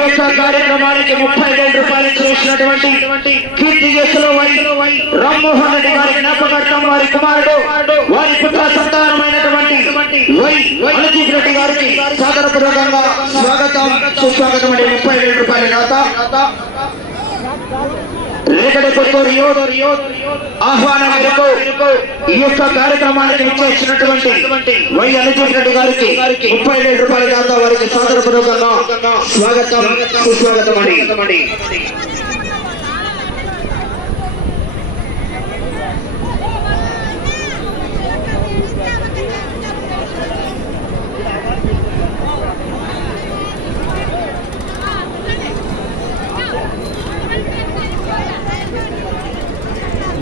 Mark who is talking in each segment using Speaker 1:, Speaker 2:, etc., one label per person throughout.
Speaker 1: గౌరవ యొక్క కార్యక్రమానికి ముప్పై వేల రూపాయలు చేసినటువంటి కీర్తి చేసులో వై రామ్మోహన్ రెడ్డి గారి జ్ఞాపకార్థం వారి కుమారుడు వారి పుత్ర సంతానమైనటువంటి వై అనుజీత్ రెడ్డి గారికి సాదరపూర్వకంగా స్వాగతం. సుస్వాగతం అండి. ముప్పై వేల రూపాయల దాత రేగడి కొత్తూరు యోధ ఆహ్వానం మేరకు ఈ యొక్క కార్యక్రమానికి విచ్చేసినటువంటి వై అనుజీత్ రెడ్డి గారికి ముప్పై వేల రూపాయల దాకా వారికి సాదరపూర్వకంగా స్వాగతం సుస్వాగతం అండి.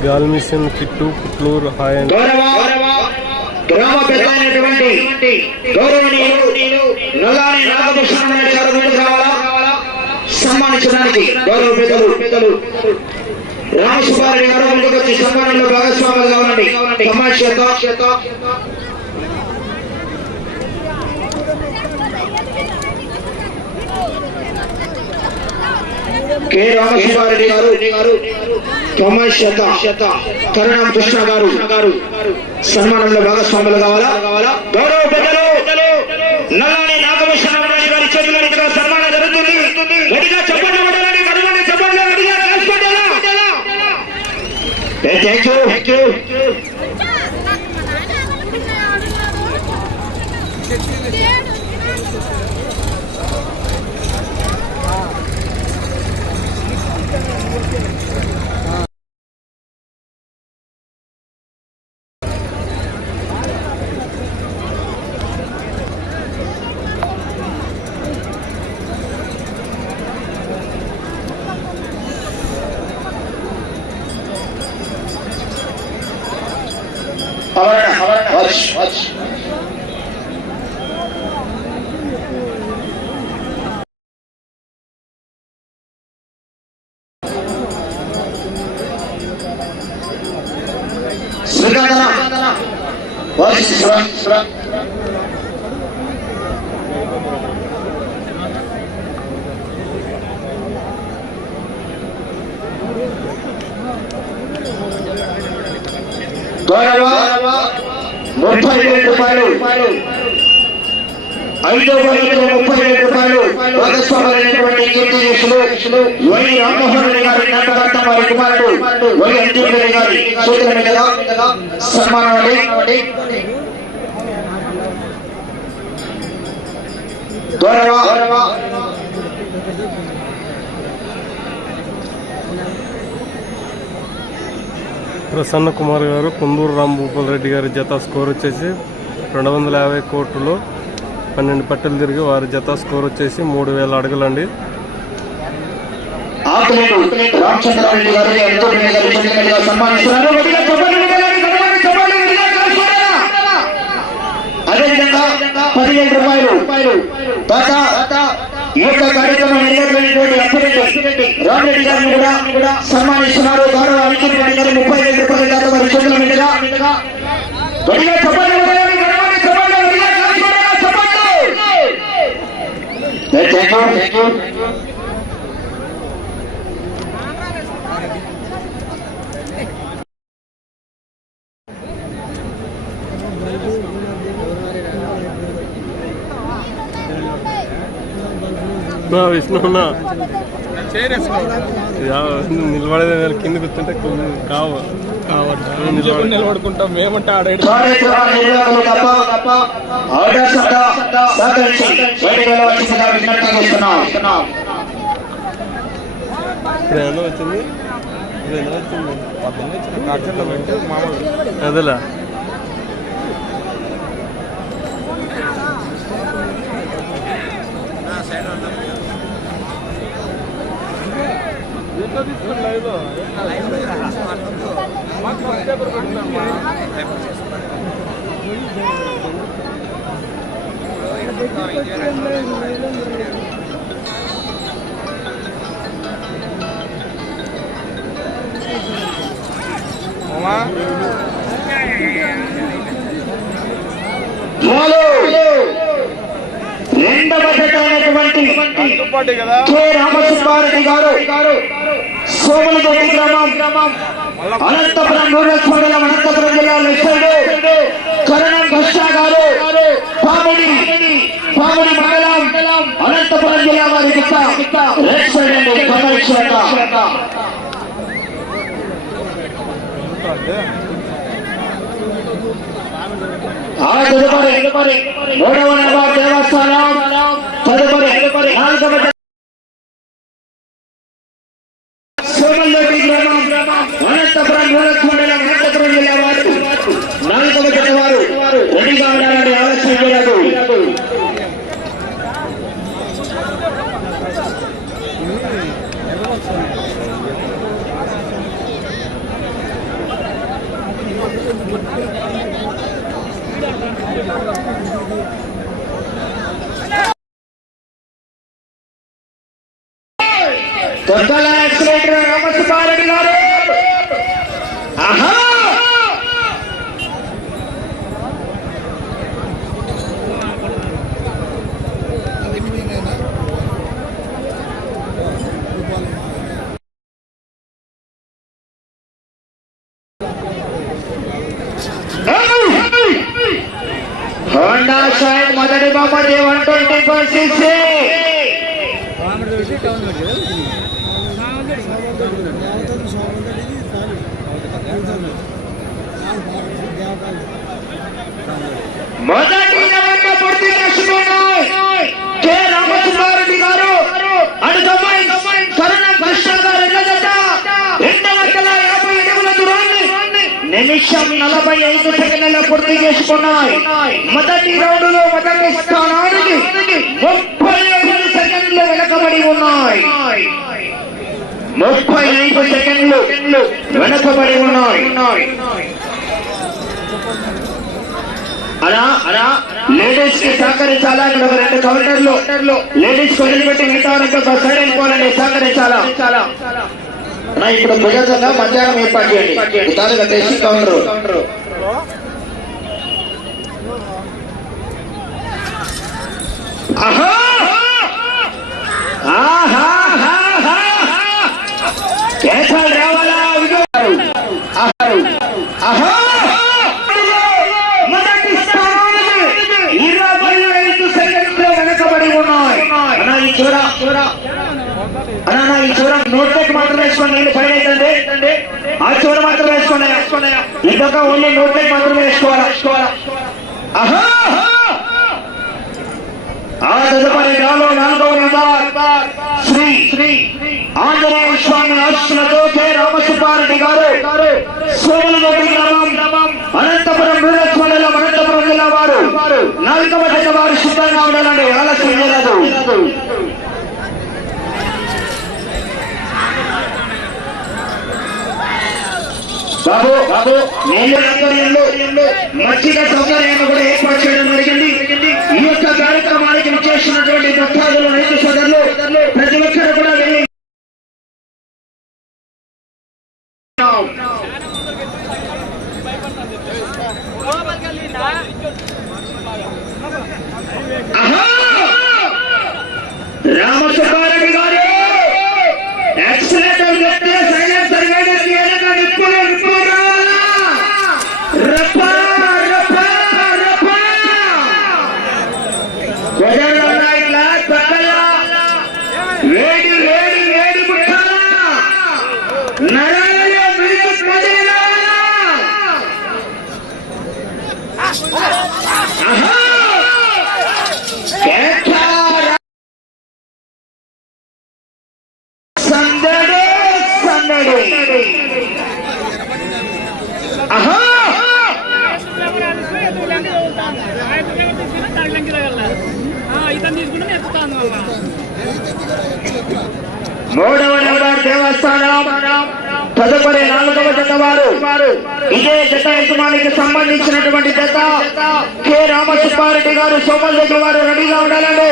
Speaker 2: గాల్ మిషన్ కిట్టు పుట్లూరు హాయ్ అండ్
Speaker 1: గౌరవ గ్రామ పెద్ద అయినటువంటి గౌరవనీయులు నల్లాని గారు ముందుకు రావాలా? సన్మానించడానికి గౌరవ పెద్దలు పెద్దలు. రామసుబ్బారెడ్డి గారు ముందుకు వచ్చి సన్మానంలో భాగస్వాములు కావాలండి సమాజ్ చేత కె. రామసుబ్బారెడ్డి గారు తొంభై శత శత కృష్ణ గారు గారు సన్మానంలో భాగస్వాములు కావాలా? గౌరవ పెద్దలు నల్లాని నాగభూషణ గారి చేతుల మీదుగా సన్మానం జరుగుతుంది. గట్టిగా చెప్పండి చెప్పండి గట్టిగా రాసుకోండి thank you thank you watch watch శ్రీకాంతన watch Shri గౌరవ ముప్పై వేల రూపాయలు. ఐదో వందల ముప్పై వేల రూపాయలు. భాగస్వామైనటువంటి కీర్తి వై రామ్మోహన్ రెడ్డి గారి జ్ఞాపకార్థం వారి కుమారుడు వై అంజన్ రెడ్డి గారి సూచన మీద సన్మానం అండి. గౌరవ
Speaker 2: ప్రసన్న కుమార్ గారు కుందూరు రాంభూపాల్ రెడ్డి గారి జత స్కోర్ వచ్చేసి రెండు వందల యాభై కోట్లు. పన్నెండు పట్టలు తిరిగి వారి జత స్కోర్ వచ్చేసి మూడు వేల అడుగులండి
Speaker 1: అదేవిధంగా రూపాయలు. ఈ యొక్క కార్యక్రమం నిర్వహించినటువంటి రామరెడ్డి గారిని కూడా సన్మానిస్తున్నారు. గౌరవ అమిత్ గారు ముప్పై ఐదు రూపాయల దాకా వారి చేతుల మీదుగా. చెప్పండి చెప్పండి. Thank you,
Speaker 2: నా విష్ణున్నా నిలబడేది కింద కూర్చుంటే కావు.
Speaker 3: నిలబడి నిలబడుకుంటాం? మేమంటే ఆడేడు
Speaker 1: కార్యక్రమ నిర్వాహకులు తప్ప ఆర్డర్స్ అంతా సహకరించి బయటకు వెళ్ళవలసిందిగా విజ్ఞప్తి చేస్తున్నాం
Speaker 2: ఇప్పుడు ఏమన్నా వచ్చింది ఇప్పుడు ఏమన్నా వచ్చింది
Speaker 3: కాకినాడలో పెట్టి మామూలు
Speaker 2: అదేలా
Speaker 3: మామా
Speaker 1: మూడు రెండవ జత కె రామసుబ్బారెడ్డి గారు. సోమలదొడ్డి గ్రామం. అనంతపురం రూరల్ మండలం అనంతపురం జిల్లా లెక్చర్డు కరణం ఘోష గారు. పాముడి పాముడి మండలం. అనంతపురం జిల్లా వారి లెక్చర్డు కమర్షియల్ ఆ తదుపరి మూడవ నెంబర్ దేవస్థానం. తదుపరి నాలుగవ సోమల్లోటి గ్రామం అనంతపురం రూరల్ మండలం అనంతపురం జిల్లా వారు. నాలుగవ వారు. ఉండాలని ఆలస్యం చేయలేదు తొట్టల యాక్సిలేటర్ రామసుబ్బారెడ్డి గారు ఆహా హోండా షైన్ మొదటి బొమ్మది వన్ ట్వంటీ ఫోర్ సిక్స్ మొదటి నెంబర్ పూర్తి చేసుకున్నాయి కె రామసుబ్బారెడ్డి గారు అడుగమ్మాయి కరుణ కృష్ణ గారు నిమిషం నలభై ఐదు సెకండ్ల పూర్తి చేసుకున్నాయి. మొదటి రౌండ్లో మొదటి స్థానానికి ముప్పై ఐదు సెకండ్లు వెనకబడి ఉన్నాయి. ముప్పై ఐదు సెకండ్లు వెనకబడి ఉన్నాయి. అలా అలా లేడీస్కి సహకరించాలా? ఇక్కడ ఒక రెండు కౌంటర్లు. లేడీస్కి వదిలిపెట్టి మిగతా వారికి సైడ్ వెళ్ళిపోవాలండి సహకరించాలా? అన్నా, ఇప్పుడు భుజంగా మధ్యాహ్నం ఏర్పాటు చేయండి. ఉతారు కట్టేసి కౌంటర్ ఆహా! ఆహా! రావాలా. ఆహా! ఆహా మొదటి స్థానానికి ఇరవై ఐదు సెకండ్లు వెనకబడి ఉన్నాయి అన్నా ఈ చూడ అన్నా నా ఈ చూడ నోట్లోకి మాత్రం వేసుకోండి నేను పైన అవుతుంది ఆ చూడ మాత్రం వేసుకోండి. ఇదొక ఓన్లీ నోట్లకి మాత్రమే వేసుకోవాలా. ఆ తదుపరి నాలో నాలుగవ నెంబర్ శ్రీ శ్రీ ఆంజనేయ స్వామి ఆశీస్సులతో కె రామసుబ్బారెడ్డి గారు. సోమలదొడ్డి గ్రామం అనంతపురం రూరల్ మండలం అనంతపురం జిల్లా వారు. నాలుగవ జత వారు సిద్ధంగా ఉండాలండి. ఆలస్యం చేయలేదు. బాబు బాబు ఆధ్వర్యంలో మజ్జిగ సౌకర్యాన్ని కూడా ఏర్పాటు చేయడం జరిగింది ఈ యొక్క కార్యక్రమానికి విచ్చేసినటువంటి భక్తాదులు రైతు సోదరులు ప్రతి ఒక్కరు కూడా వెళ్ళి ఆహా! రామసుబ్బారెడ్డి సంబంధించినటువంటి జత కె. రామసుబ్బారెడ్డి గారు సోమల్ దగ్గర వారు రెడీగా ఉండాలండి.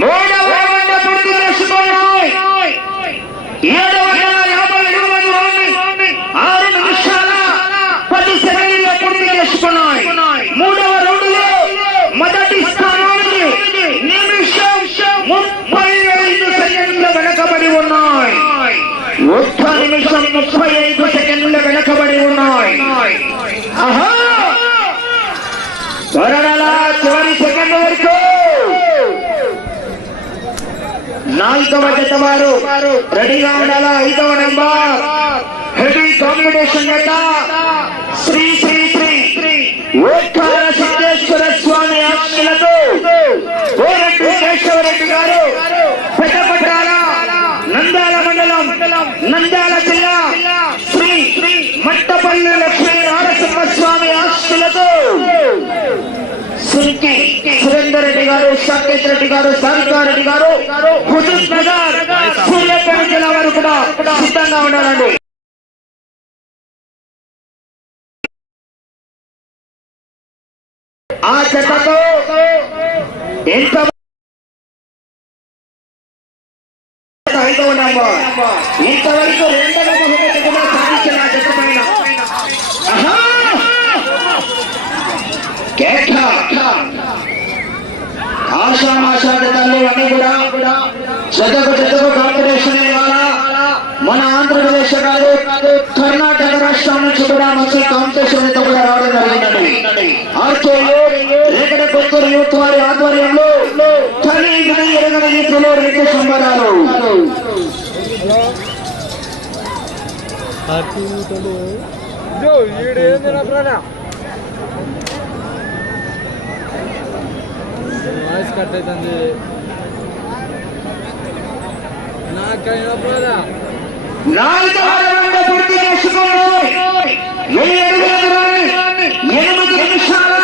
Speaker 1: మూడవ పూర్తి ఏడవ నిమిషం ముప్పై ఐదు సెకండ్ల వెనకబడి ఉన్నాయి. చివరి సెకండ్ వరకు. నాలుగవ జత వారు రెడీగా ఉండాల? ఐదవ number. Heavy combination Shri Shri Shri. Shri గారు రెడ్డి గారు సారికారెడ్డి గారు హుజూర్ నగర్ సూర్యాపేట జిల్లా వారు కూడా సిద్ధంగా ఉండాలండి. ఆ జతతో ఎంత ఇంతవరకు రెండవ బహుమతి కూడా సాధించిన ఆ పైన. ఆహా! ఆశా ఆషామాషాటి తల్లి అన్ని కూడా జతకు జతకు కాంపిటీషన్ ఇవాళ మన ఆంధ్రప్రదేశ్ కాదు కర్ణాటక రాష్ట్రం నుంచి కూడా మంచి కాంపిటీషన్ కూడా రావడం జరిగిందండి. ఆర్కేయూ రేగడ కొత్తూరు యూత్ వారి ఆధ్వర్యంలో తల్లి వినయ ఎరగడ రీతిలో రెండు సంబరాలు.
Speaker 3: వాయిస్ కట్ అవుతుంది నాకైనా బ్రదర్
Speaker 1: ఎనిమిది నిమిషాల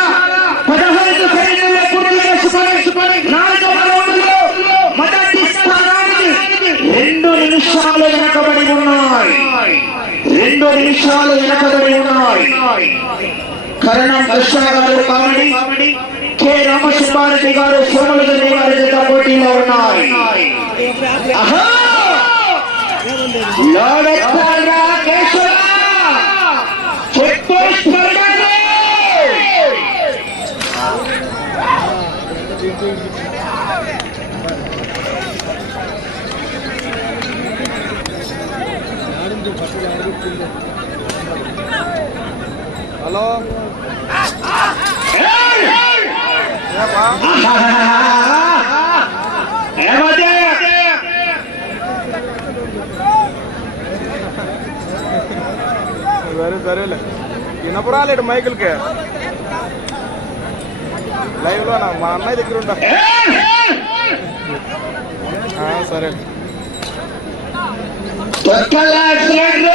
Speaker 1: పదహైదు సెకండ్లలో పూర్తి చేసుకొని రౌండ్లో మొదటి స్థానానికి రెండు నిమిషాలు వెనకబడి ఉన్నాయి. రెండు నిమిషాలు వెనకబడి ఉన్నాయి. కరణం కృష్ణ గారు కామెడీ. కె రామసుబ్బారెడ్డి గారు సోమలగిరి గారి జత పోటీలో చెప్పేస్తున్నాడు
Speaker 3: హలో? సరే సరేలే వినపరాలేడు మైకులకి లైవ్ లో మా అన్నయ్య దగ్గర ఉంటా ఆ, సరే
Speaker 1: తొక్కలాడుతున్నాడు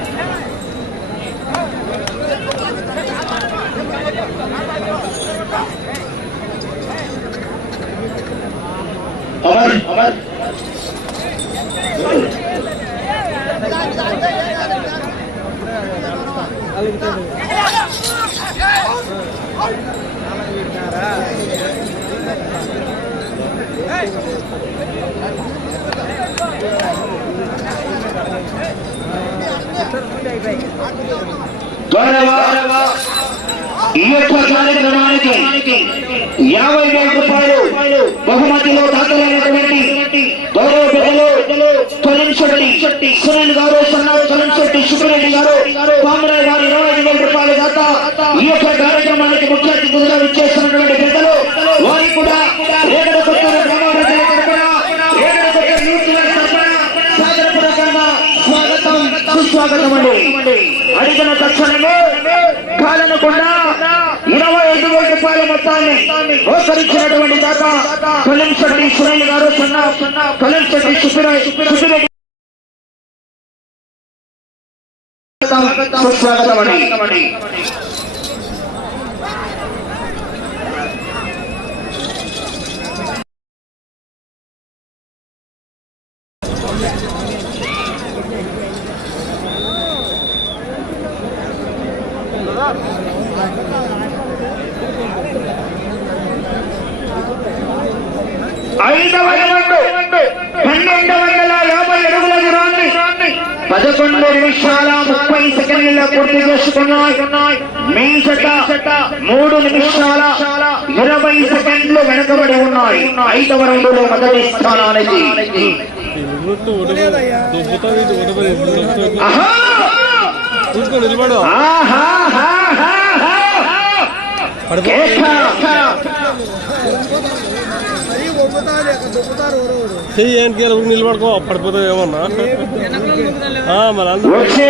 Speaker 1: అమర్ అమర్ గౌరవ ఈ యొక్క కార్యక్రమానికి యాభై వేల రూపాయలు బహుమతిలో దాఖలైనటువంటి గౌరవ పెద్దలు కొలంశెట్టి సురేన్ గారు సన్నాడు కొలంశెట్టి సుబ్రెడ్డి గారు కామరాయ్ గారు ఇరవై ఐదు వేల రూపాయలు దాత ఈ యొక్క కార్యక్రమానికి ముఖ్య అతిథులుగా విచ్చేస్తున్నటువంటి పెద్దలు వారి కూడా రేగడ కొత్తూరు గ్రామాభివృద్ధి తరపున రేగడ కొత్తూరు స్వాగతం సుస్వాగతం అండి. అడిగిన తక్షణమే కాలనకుండా ఇరవై ఐదు వేల రూపాయల మొత్తాన్ని ప్రోత్సహించినటువంటి దాత కొలంశెట్టి సురేణ్ గారు సన్న కొలంశెట్టి సుబ్బిరెడ్డి సుస్వాగతం అండి ఐదవ రౌండ్ పన్నెండు వందల యాభై అడుగుల దూరాన్ని పదకొండు నిమిషాల ముప్పై సెకండ్ల పూర్తి చేసుకున్నాయి మీ జత మూడు నిమిషాల ఇరవై సెకండ్లు వెనుకబడి ఉన్నాయి. ఐదవ రౌండ్లో మొదటి స్థానానికి.
Speaker 2: నిలబడుకో. పడిపోతావు ఏమన్నా?
Speaker 1: వచ్చే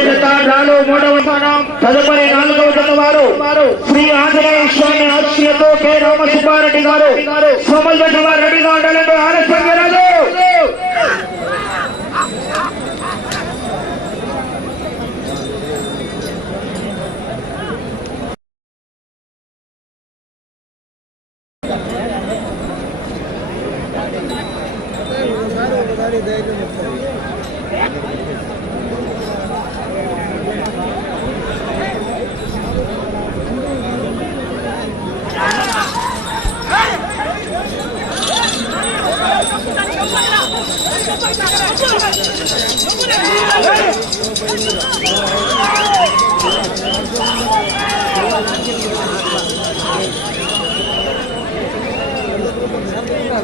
Speaker 1: రాను మూడవ స్థానం తదుపరి నాలుగవ జత వారు శ్రీ ఆంజనేయ స్వామి ఆశీలతో కె రామసుబ్బారెడ్డి గారు సోమల్ జత వారు రెడీగా ఉండాలంటే ఆలస్యం చేయరాదు.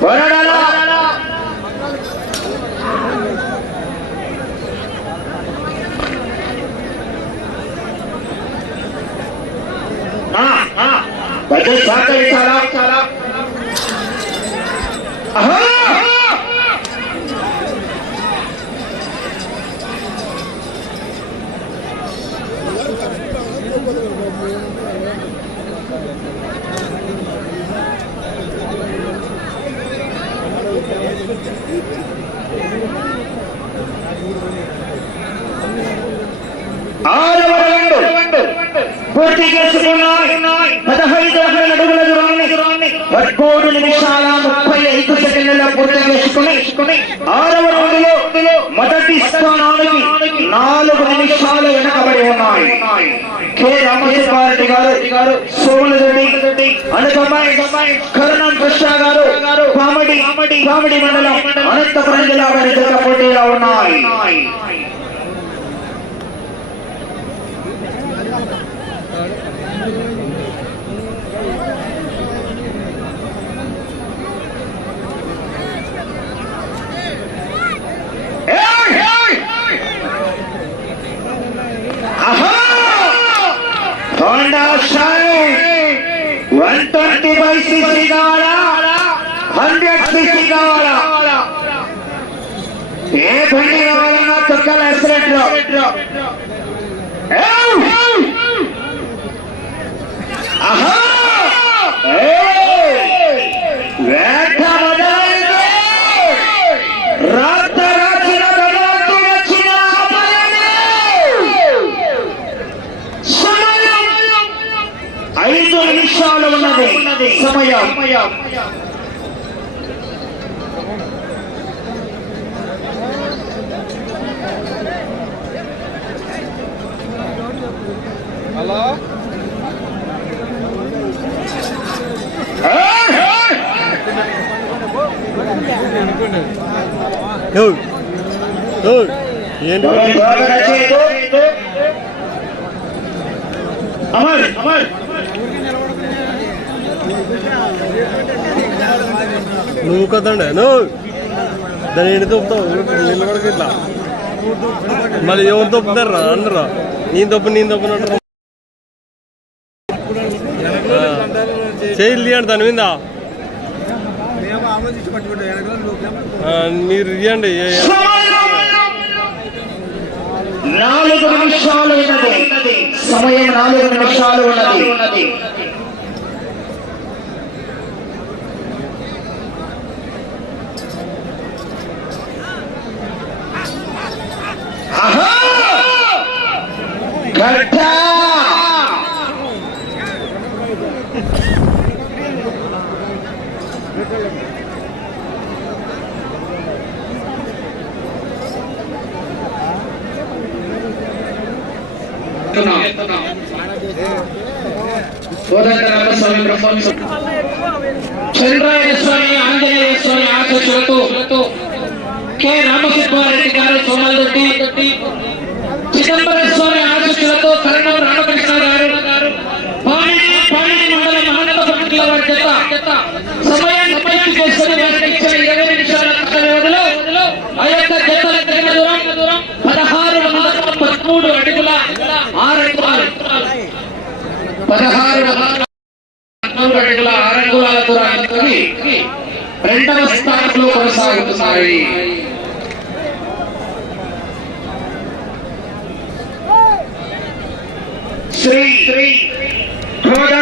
Speaker 1: పోరాడాలా? ఆ, ఆ, బడ్జెట్ సహకరించాలా చాలా ఆహా! ఆరవ రౌండ్ పూర్తి చేసుకున్నాయి పదహైదు వందల అడుగుల పదకొండు నిమిషాల ముప్పై ఐదు సెకండ్ల పూర్తి చేసుకుని ఆరవ రౌండ్లో మొదటి స్థానానికి నాలుగు నిమిషాలు వెనకబడి ఉన్నాయి. కె. రామసుబ్బారెడ్డి గారు సోమలరెడ్డి అనుకమ్మాయి కరుణం కృష్ణ గారు కామెడీ కామెడీ మండలం అనంతపురం జిల్లా వారి పోటీలో ఉన్నాయి ఏయ్! ఆహా! Honda Shine one twenty five CC కావాలా హండ్రెడ్ సిసి కావాలా ఏ బండి కావాలన్నా తొక్కల ఎక్సలెంట్లో. ఏయ్! ఆహా! సమయం
Speaker 3: హలో
Speaker 2: ఏయ్, ఏయ్, ఏంటి
Speaker 1: అమర్ అమర్
Speaker 2: నువ్వు కదండి నువ్వు దాన్ని ఎన్ని తొప్పుతావు? నిలబడక ఇట్లా మళ్ళీ ఎవరు తొప్పుతారా అందరు నేను తప్పు నేను తప్పు అంటారు చేయాలి దాని మీద. మీరు ఇవ్వండి
Speaker 1: నాలుగు నిమిషాలు ఉన్నది సమయం నాలుగు నిమిషాలు ఉన్నది. కోదండరామ స్వామి బ్రహ్మోత్సవం చంద్రాయ స్వామి ఆంజనేయ స్వామి ఆశీస్సులతో కె. రామసుబ్బారెడ్డి